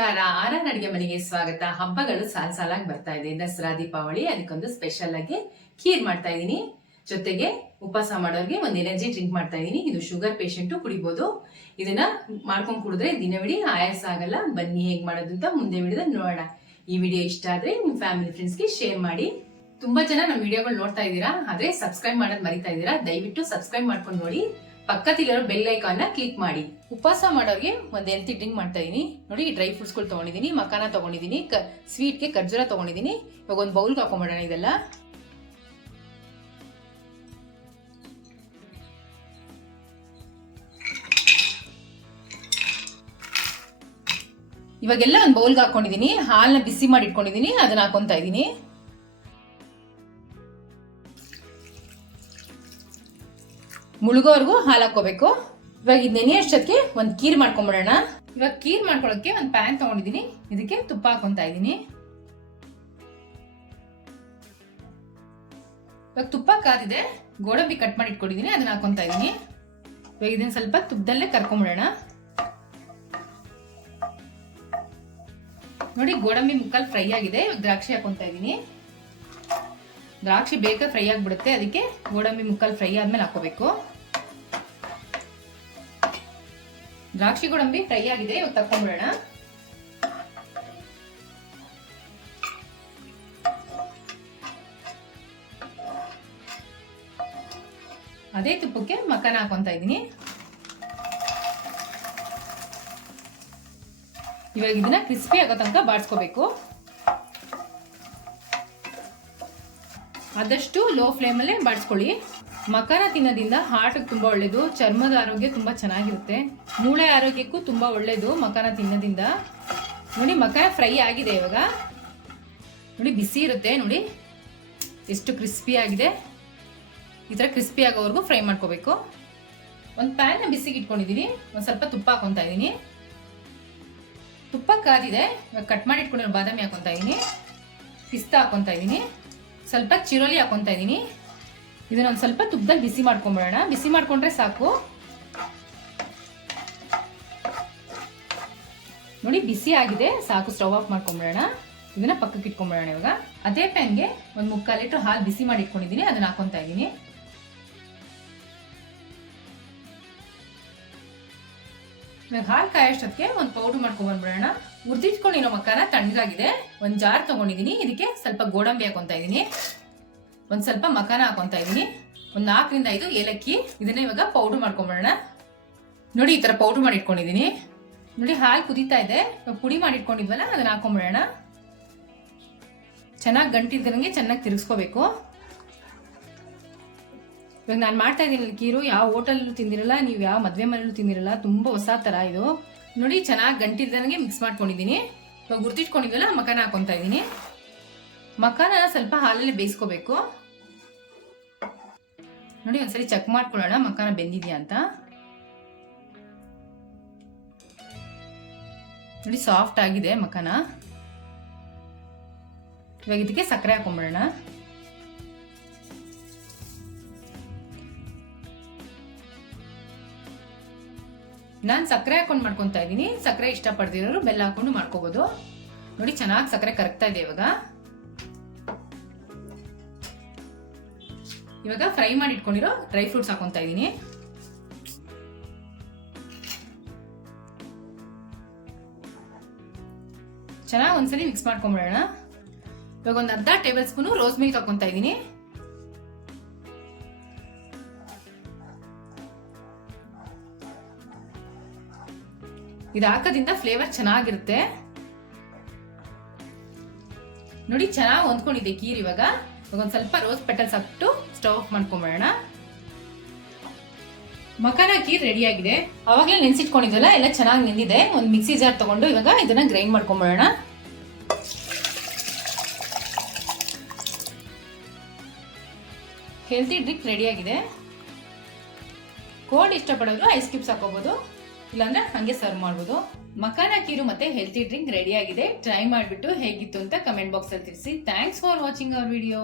ನಮಸ್ಕಾರ. ಆನಂದ್ ಅಡಿಗೆ ಮನೆಗೆ ಸ್ವಾಗತ. ಹಬ್ಬಗಳು ಸಾಲಾಗಿ ಬರ್ತಾ ಇದೆ. ದಸರಾ, ದೀಪಾವಳಿ, ಅದಕ್ಕೊಂದು ಸ್ಪೆಷಲ್ ಆಗಿ ಖೀರ್ ಮಾಡ್ತಾ ಇದೀನಿ. ಜೊತೆಗೆ ಉಪವಾಸ ಮಾಡೋರಿಗೆ ಒಂದು ಎನರ್ಜಿ ಡ್ರಿಂಕ್ ಮಾಡ್ತಾ ಇದೀನಿ. ಇದು ಶುಗರ್ ಪೇಷಂಟು ಕುಡಿಬಹುದು. ಇದನ್ನ ಮಾಡ್ಕೊಂಡು ಕುಡಿದ್ರೆ ದಿನವಿಡೀ ಆಯಾಸ ಆಗಲ್ಲ. ಬನ್ನಿ ಹೇಗ್ ಮಾಡೋದು ಅಂತ ಮುಂದೆ ವಿಡಿಯೋದಲ್ಲಿ ನೋಡೋಣ. ಈ ವಿಡಿಯೋ ಇಷ್ಟ ಆದ್ರೆ ನಿಮ್ ಫ್ಯಾಮಿಲಿ ಫ್ರೆಂಡ್ಸ್ಗೆ ಶೇರ್ ಮಾಡಿ. ತುಂಬಾ ಜನ ನಮ್ಮ ವಿಡಿಯೋಗಳು ನೋಡ್ತಾ ಇದ್ದೀರಾ, ಆದ್ರೆ ಸಬ್ಸ್ಕ್ರೈಬ್ ಮಾಡೋದು ಮರಿತಾ ಇದ್ದೀರಾ. ದಯವಿಟ್ಟು ಸಬ್ಸ್ಕ್ರೈಬ್ ಮಾಡ್ಕೊಂಡು ನೋಡಿ. ಪಕ್ಕದಲ್ಲಿರೋ ಬೆಲ್ ಐಕಾನ್ನ ಕ್ಲಿಕ್ ಮಾಡಿ. ಉಪವಾಸ ಮಾಡೋರಿಗೆ ಒಂದು ಹೆಲ್ತಿ ಡ್ರಿಂಕ್ ಮಾಡ್ತಾ ಇದೀನಿ. ನೋಡಿ, ಡ್ರೈ ಫ್ರೂಟ್ಸ್ಗಳು ತಗೊಂಡಿದ್ದೀನಿ, ಮಕಾನ ತಗೊಂಡಿದ್ದೀನಿ, ಸ್ವೀಟ್ಗೆ ಖರ್ಜೂರ ತಗೊಂಡಿದ್ದೀನಿ. ಇವಾಗ ಒಂದು ಬೌಲ್ಗೆ ಹಾಕೊಂಡ್ಬಿಡೋಣ ಇದೆಲ್ಲ. ಇವಾಗೆಲ್ಲ ಒಂದು ಬೌಲ್ಗೆ ಹಾಕೊಂಡಿದ್ದೀನಿ. ಹಾಲನ್ನ ಬಿಸಿ ಮಾಡಿ ಇಟ್ಕೊಂಡಿದ್ದೀನಿ, ಅದನ್ನ ಹಾಕೊಂತಾ ಇದ್ದೀನಿ. ಮುಳುಗೋವರೆಗೂ ಹಾಲು ಹಾಕೋಬೇಕು. ಇವಾಗ ಇದು ನೆನೆಯಷ್ಟಕ್ಕೆ ಒಂದು ಖೀರ್ ಮಾಡ್ಕೊಂಡ್ಬಿಡೋಣ. ಇವಾಗ ಖೀರ್ ಮಾಡ್ಕೊಳ್ಳೋಕೆ ಒಂದು ಪ್ಯಾನ್ ತಗೊಂಡಿದ್ದೀನಿ, ಇದಕ್ಕೆ ತುಪ್ಪ ಹಾಕೊಂತಾ ಇದ್ದೀನಿ. ಇವಾಗ ತುಪ್ಪ ಕಾದಿದೆ, ಗೋಡಂಬಿ ಕಟ್ ಮಾಡಿ ಇಟ್ಕೊಂಡಿದ್ದೀನಿ, ಅದನ್ನ ಹಾಕೊಂತಾ ಇದ್ದೀನಿ. ಇವಾಗ ಇದನ್ನ ಸ್ವಲ್ಪ ತುಪ್ಪದಲ್ಲೇ ಕರ್ಕೊಂಡ್ಬಿಡೋಣ. ನೋಡಿ, ಗೋಡಂಬಿ ಮುಕ್ಕಲ್ ಫ್ರೈ ಆಗಿದೆ. ಇವಾಗ ದ್ರಾಕ್ಷಿ ಹಾಕೊಂತಾ ಇದ್ದೀನಿ. ದ್ರಾಕ್ಷಿ ಬೇಗ ಫ್ರೈ ಆಗಿಬಿಡುತ್ತೆ, ಅದಕ್ಕೆ ಗೋಡಂಬಿ ಮುಕ್ಕಲ್ ಫ್ರೈ ಆದ್ಮೇಲೆ ಹಾಕೋಬೇಕು. ದ್ರಾಕ್ಷಿ ಗೋಡಂಬಿ ಫ್ರೈ ಆಗಿದೆ, ಇವಾಗ ತಕೊಂಡ್ಬಿಡೋಣ. ಅದೇ ತುಪ್ಪಕ್ಕೆ ಮಕಾನ ಹಾಕೊಂತಾ ಇದ್ದೀನಿ. ಇವಾಗ ಇದನ್ನ ಕ್ರಿಸ್ಪಿ ಆಗೋ ತನಕ ಬಾಡಿಸ್ಕೋಬೇಕು. ಆದಷ್ಟು ಲೋ ಫ್ಲೇಮಲ್ಲೇ ಬಾಡಿಸ್ಕೊಳ್ಳಿ. ಮಕಾನ ತಿನ್ನೋದ್ರಿಂದ ಹಾರ್ಟ್ಗೆ ತುಂಬಾ ಒಳ್ಳೇದು, ಚರ್ಮದ ಆರೋಗ್ಯ ತುಂಬಾ ಚೆನ್ನಾಗಿರುತ್ತೆ, ಮೂಳೆ ಆರೋಗ್ಯಕ್ಕೂ ತುಂಬಾ ಒಳ್ಳೇದು ಮಕಾನ ತಿನ್ನೋದ್ರಿಂದ. ನೋಡಿ, ಮಕಾನ ಫ್ರೈ ಆಗಿದೆ. ಇವಾಗ ನೋಡಿ, ಬಿಸಿ ಇರುತ್ತೆ. ನೋಡಿ ಎಷ್ಟು ಕ್ರಿಸ್ಪಿ ಆಗಿದೆ. ಈ ಥರ ಕ್ರಿಸ್ಪಿ ಆಗೋವರೆಗೂ ಫ್ರೈ ಮಾಡ್ಕೋಬೇಕು. ಒಂದು ಪ್ಯಾನ್ನ ಬಿಸಿಗೆ ಇಟ್ಕೊಂಡಿದ್ದೀನಿ, ಒಂದು ಸ್ವಲ್ಪ ತುಪ್ಪ ಹಾಕೊತಾ ಇದ್ದೀನಿ. ತುಪ್ಪ ಕಾದಿದೆ. ಇವಾಗ ಕಟ್ ಮಾಡಿ ಇಟ್ಕೊಂಡಿರೋ ಬಾದಾಮಿ ಹಾಕೊತಾ ಇದ್ದೀನಿ, ಪಿಸ್ತಾ ಹಾಕೊತಾ ಇದ್ದೀನಿ, ಸ್ವಲ್ಪ ಚಿರೋಲಿ ಹಾಕೊತಾ ಇದ್ದೀನಿ. ಇದನ್ನ ಒಂದು ಸ್ವಲ್ಪ ತುಪ್ಪದಲ್ಲಿ ಬಿಸಿ ಮಾಡ್ಕೊಂಡ್ಬಿಡೋಣ. ಬಿಸಿ ಮಾಡ್ಕೊಂಡ್ರೆ ಸಾಕು. ನೋಡಿ, ಬಿಸಿ ಆಗಿದೆ, ಸಾಕು. ಸ್ಟವ್ ಆಫ್ ಮಾಡ್ಕೊಂಡ್ಬಿಡೋಣ. ಇದನ್ನ ಪಕ್ಕಕ್ಕೆ ಇಟ್ಕೊಂಡ್ಬಿಡೋಣ. ಇವಾಗ ಅದೇ ಪ್ಯಾನ್ಗೆ ಒಂದು 3/4 ಲೀಟರ್ ಹಾಲು ಬಿಸಿ ಮಾಡಿ ಇಟ್ಕೊಂಡಿದ್ದೀನಿ, ಅದನ್ನ ಹಾಕೊತಾ ಇದ್ದೀನಿ. ಇವಾಗ ಹಾಲು ಕಾಯೋಷ್ಟೊತ್ತಿಗೆ ಒಂದು ಪೌಡರ್ ಮಾಡ್ಕೊಂಡ್ಬಂದ್ಬಿಡೋಣ. ಹುರಿದಿಟ್ಕೊಂಡಿರೋ ಮಕಾನ ತಣ್ಣಗಾಗಿದೆ. ಒಂದು ಜಾರ್ ತಗೊಂಡಿದ್ದೀನಿ, ಇದಕ್ಕೆ ಸ್ವಲ್ಪ ಗೋಡಂಬಿ ಹಾಕೊತಾ ಇದ್ದೀನಿ, ಒಂದು ಸ್ವಲ್ಪ ಮಕಾನ ಹಾಕೊತಾ ಇದ್ದೀನಿ, ಒಂದು 4 ರಿಂದ 5 ಏಲಕ್ಕಿ. ಇದನ್ನ ಇವಾಗ ಪೌಡರ್ ಮಾಡ್ಕೊಂಡ್ಬಿಡೋಣ. ನೋಡಿ, ಈ ತರ ಪೌಡರ್ ಮಾಡಿ ಇಟ್ಕೊಂಡಿದ್ದೀನಿ. ನೋಡಿ, ಹಾಲು ಕುದೀತಾ ಇದೆ. ಪುಡಿ ಮಾಡಿ ಇಟ್ಕೊಂಡಿದ್ವಲ್ಲ, ಅದನ್ನ ಹಾಕೊಂಡ್ಬಿಡೋಣ. ಚೆನ್ನಾಗಿ ಗಂಟಿದ್ದಂಗೆ ಚೆನ್ನಾಗಿ ತಿರುಗಿಸ್ಕೋಬೇಕು. ಇವಾಗ ನಾನು ಮಾಡ್ತಾ ಇದ್ದೀನಿ ಖೀರು. ಯಾವ ಹೋಟೆಲ್ಲೂ ತಿಂದಿರಲ್ಲ, ನೀವು ಯಾವ ಮದುವೆ ಮನೆಯಲ್ಲೂ ತಿಂದಿರಲ್ಲ. ತುಂಬಾ ಹೊಸ ತರ ಇದು. ನೋಡಿ, ಚೆನ್ನಾಗಿ ಗಂಟಿದ್ದಂಗೆ ಮಿಕ್ಸ್ ಮಾಡ್ಕೊಂಡಿದ್ದೀನಿ. ಇವಾಗ ಹುರಿದಿಟ್ಕೊಂಡಿದ್ವಲ್ಲ, ಮಕಾನ ಹಾಕೊಂತಾ ಇದ್ದೀನಿ. ಮಕಾನ ಸ್ವಲ್ಪ ಹಾಲಲ್ಲಿ ಬೇಯಿಸ್ಕೋಬೇಕು. ನೋಡಿ, ಒಂದ್ಸರಿ ಚೆಕ್ ಮಾಡ್ಕೊಳ್ಳೋಣ ಮಕಾನ ಬೆಂದಿದ್ಯಾ ಅಂತ. ನೋಡಿ, ಸಾಫ್ಟ್ ಆಗಿದೆ ಮಕಾನ. ಇವಾಗ ಇದಕ್ಕೆ ಸಕ್ಕರೆ ಹಾಕೊಂಡ್ಬಿಡೋಣ. ನಾನು ಸಕ್ಕರೆ ಹಾಕೊಂಡು ಮಾಡ್ಕೊತಾ ಇದ್ದೀನಿ. ಸಕ್ಕರೆ ಇಷ್ಟಪಡ್ದಿರೋರು ಬೆಲ್ಲ ಹಾಕೊಂಡು ಮಾಡ್ಕೋಬಹುದು. ನೋಡಿ, ಚೆನ್ನಾಗಿ ಸಕ್ಕರೆ ಕರಗ್ತಾ ಇದೆ. ಇವಾಗ ಫ್ರೈ ಮಾಡಿ ಇಟ್ಕೊಂಡಿರೋ ಡ್ರೈ ಫ್ರೂಟ್ಸ್ ಹಾಕೊಂತಾ ಇದ್ದೀನಿ. ಚೆನ್ನಾಗಿ ಒಂದ್ಸಲಿ ಮಿಕ್ಸ್ ಮಾಡ್ಕೊಂಡ್ಬಿಡೋಣ. ಇವಾಗ ಒಂದು ಅರ್ಧ ಟೇಬಲ್ ಸ್ಪೂನ್ ರೋಸ್ ಮಿಲ್ಕ್ ಹಾಕೊಂತಾ ಇದ್ದೀನಿ. ಇದು ಹಾಕೋದ್ರಿಂದ ಫ್ಲೇವರ್ ಚೆನ್ನಾಗಿರುತ್ತೆ. ನೋಡಿ, ಚೆನ್ನಾಗಿ ಹೊಂದ್ಕೊಂಡಿದೆ ಖೀರ್. ಇವಾಗ ಒಂದ್ ಸ್ವಲ್ಪ ರೋಸ್ ಪೆಟಲ್ಸ್ ಹಾಕ್ಬಿಟ್ಟು ಸ್ಟವ್ ಆಫ್ ಮಾಡ್ಕೊಂಡ್ಬಿಡೋಣ. ಮಕಾನ ಖೀರ್ ರೆಡಿ ಆಗಿದೆ. ಅವಾಗಲೇ ನೆನ್ಸಿಟ್ಕೊಂಡಿದ್ವಲ್ಲ, ಎಲ್ಲ ಚೆನ್ನಾಗಿ ನೆಂದಿದೆ. ಒಂದು ಮಿಕ್ಸಿ ಜಾರ್ ತಗೊಂಡು ಇವಾಗ ಇದನ್ನ ಗ್ರೈಂಡ್ ಮಾಡ್ಕೊಂಡ್ಬಿಡೋಣ. ಹೆಲ್ತಿ ಡ್ರಿಂಕ್ ರೆಡಿ ಆಗಿದೆ. ಕೋಲ್ಡ್ ಇಷ್ಟಪಡೋರು ಐಸ್ ಕ್ಯೂಬ್ಸ್ ಹಾಕೋಬಹುದು, ಇಲ್ಲಾಂದ್ರೆ ಹಂಗೆ ಸರ್ವ್ ಮಾಡ್ಬೋದು. ಮಕಾನ ಖೀರು ಮತ್ತೆ ಹೆಲ್ತಿ ಡ್ರಿಂಕ್ ರೆಡಿ ಆಗಿದೆ. ಟ್ರೈ ಮಾಡಿಬಿಟ್ಟು ಹೇಗಿತ್ತು ಅಂತ ಕಮೆಂಟ್ ಬಾಕ್ಸ್ ಅಲ್ಲಿ ತಿಳಿಸಿ. Thanks for watching our video.